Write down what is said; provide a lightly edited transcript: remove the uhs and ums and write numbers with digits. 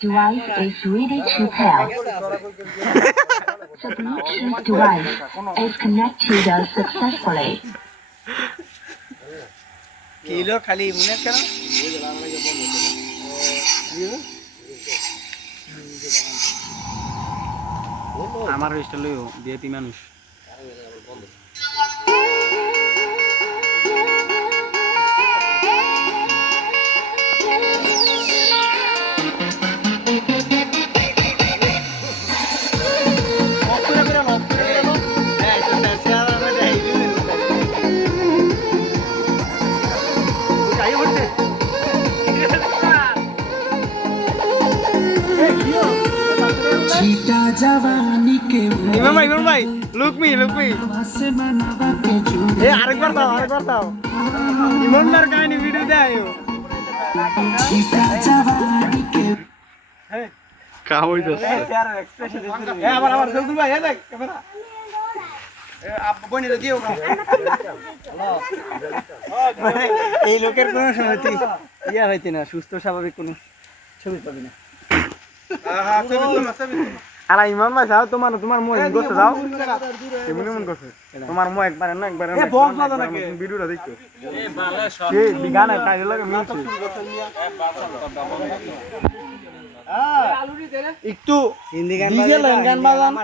Device is ready to pair. The Bluetooth device is connected successfully. Kilo খালি মনে কেন আমার হইছিল বিএপি মানুষ ইমাম ভাই লুক মি এ আরেকবার দাও ইমন মার কাহিনী ভিডিও দেয় কাম হইতাছে আবার জলদুল ভাই দেখ ক্যামেরা বনি দিও এই লোকের কোনো সময় ইয়া হইতে না সুস্থ স্বাভাবিক কোনো ছবি পাবি না আর ইমাম ভাই যাও তোমার মোহ করতে যাও কেমন করছে তোমার মোহ একবার না একবার ভিডিওটা দেখো গান কাজে লাগে মিলছে একটু হিন্দি গান বাজান